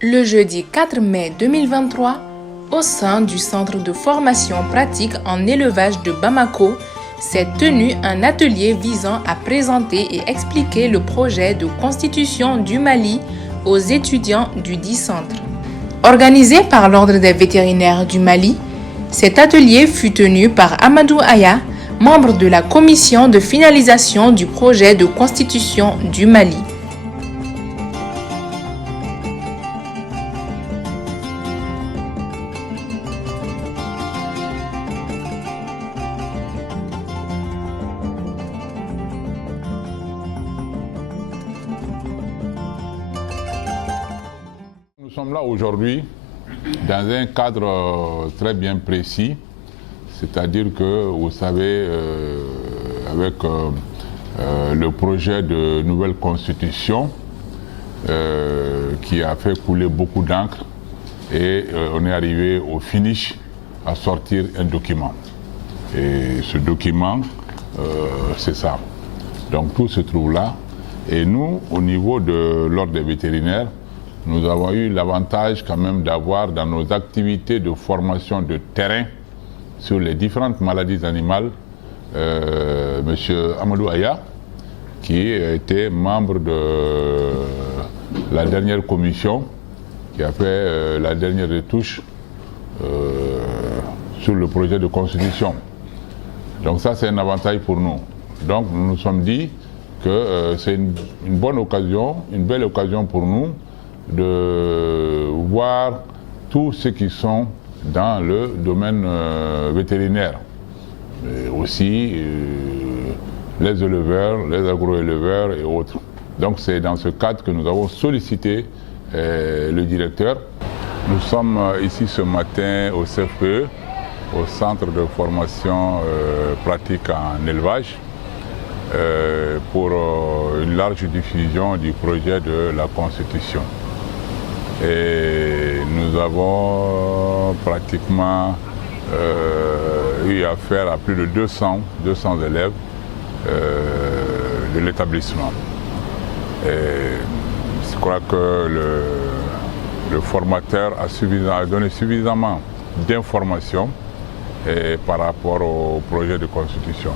Le jeudi 4 mai 2023, au sein du Centre de formation pratique en élevage de Bamako, s'est tenu un atelier visant à présenter et expliquer le projet de constitution du Mali aux étudiants du dit centre. Organisé par l'Ordre des vétérinaires du Mali, cet atelier fut tenu par Amadou Aya, membre de la commission de finalisation du projet de constitution du Mali. Nous sommes là aujourd'hui dans un cadre très bien précis, c'est-à-dire que, vous savez, avec le projet de nouvelle constitution qui a fait couler beaucoup d'encre et on est arrivé au finish à sortir un document. Et ce document, c'est ça. Donc tout se trouve là. Et nous, au niveau de l'Ordre des vétérinaires, nous avons eu l'avantage quand même d'avoir dans nos activités de formation de terrain sur les différentes maladies animales, M. Amadou Aya, qui était membre de la dernière commission, qui a fait la dernière retouche sur le projet de constitution. Donc ça, c'est un avantage pour nous. Donc nous nous sommes dit que c'est une bonne occasion, une belle occasion pour nous de voir tous ceux qui sont dans le domaine vétérinaire. Et aussi les éleveurs, les agroéleveurs et autres. Donc c'est dans ce cadre que nous avons sollicité le directeur. Nous sommes ici ce matin au CFPE, au Centre de formation pratique en élevage, pour une large diffusion du projet de la Constitution. Et nous avons pratiquement eu affaire à plus de 200 élèves de l'établissement. Je crois que le formateur a donné suffisamment d'informations par rapport au projet de constitution.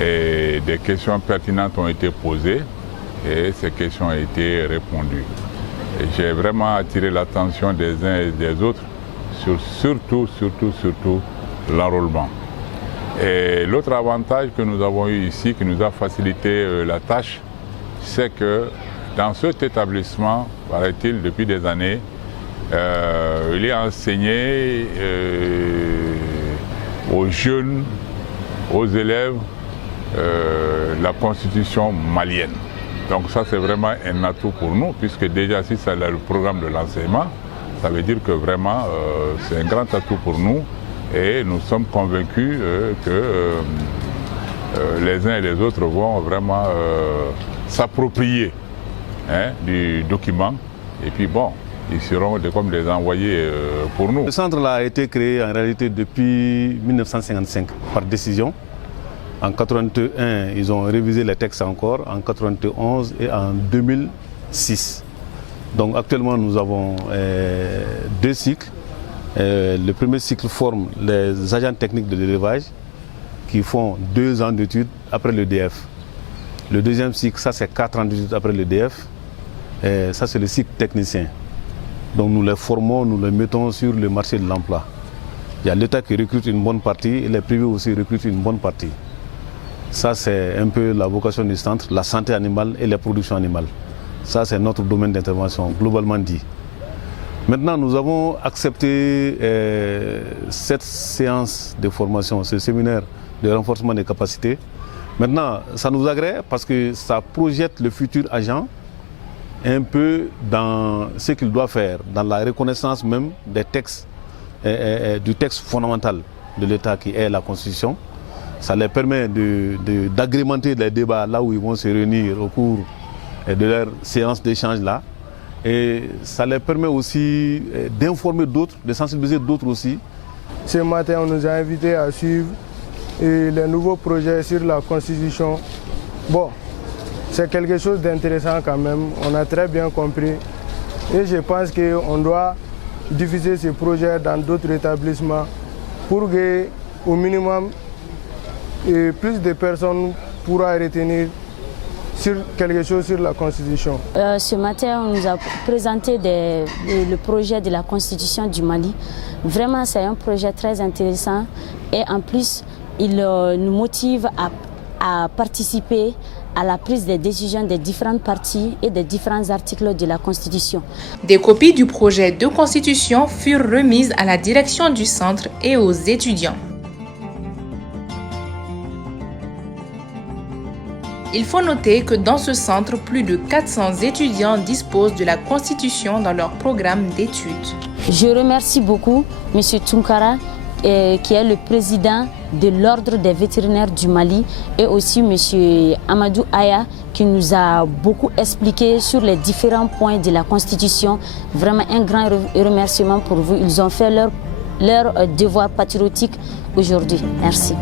Et des questions pertinentes ont été posées et ces questions ont été répondues. J'ai vraiment attiré l'attention des uns et des autres sur surtout l'enrôlement. Et l'autre avantage que nous avons eu ici, qui nous a facilité la tâche, c'est que dans cet établissement, paraît-il, depuis des années, il est enseigné aux jeunes, aux élèves, la constitution malienne. Donc ça, c'est vraiment un atout pour nous, puisque déjà si c'est le programme de l'enseignement, ça veut dire que vraiment c'est un grand atout pour nous et nous sommes convaincus que les uns et les autres vont vraiment s'approprier du document et puis bon, ils seront comme des envoyés pour nous. Le centre là a été créé en réalité depuis 1955 par décision. En 1981, ils ont révisé les textes encore, en 1991 et en 2006. Donc actuellement, nous avons deux cycles. Le premier cycle forme les agents techniques de l'élevage qui font 2 ans d'études après le DF. Le deuxième cycle, ça c'est 4 ans d'études après le DF. Et ça c'est le cycle technicien. Donc nous les formons, nous les mettons sur le marché de l'emploi. Il y a l'État qui recrute une bonne partie et les privés aussi recrutent une bonne partie. Ça, c'est un peu la vocation du centre, la santé animale et la production animale. Ça, c'est notre domaine d'intervention, globalement dit. Maintenant, nous avons accepté cette séance de formation, ce séminaire de renforcement des capacités. Maintenant, ça nous agrée parce que ça projette le futur agent un peu dans ce qu'il doit faire, dans la reconnaissance même des textes, du texte fondamental de l'État qui est la Constitution. Ça leur permet d'agrémenter les débats là où ils vont se réunir au cours de leur séance d'échange là. Et ça leur permet aussi d'informer d'autres, de sensibiliser d'autres aussi. Ce matin, on nous a invités à suivre les nouveaux projets sur la Constitution. Bon, c'est quelque chose d'intéressant quand même. On a très bien compris Et je pense qu'on doit diffuser ces projets dans d'autres établissements pour que, au minimum, plus de personnes pourront retenir sur quelque chose sur la Constitution. Ce matin, on nous a présenté le projet de la Constitution du Mali. Vraiment, c'est un projet très intéressant et en plus, il nous motive à participer à la prise des décisions des différentes parties et des différents articles de la Constitution. Des copies du projet de Constitution furent remises à la direction du centre et aux étudiants. Il faut noter que dans ce centre, plus de 400 étudiants disposent de la Constitution dans leur programme d'études. Je remercie beaucoup M. Tunkara, qui est le président de l'Ordre des vétérinaires du Mali, et aussi M. Amadou Aya, qui nous a beaucoup expliqué sur les différents points de la Constitution. Vraiment un grand remerciement pour vous. Ils ont fait leur devoir patriotique aujourd'hui. Merci.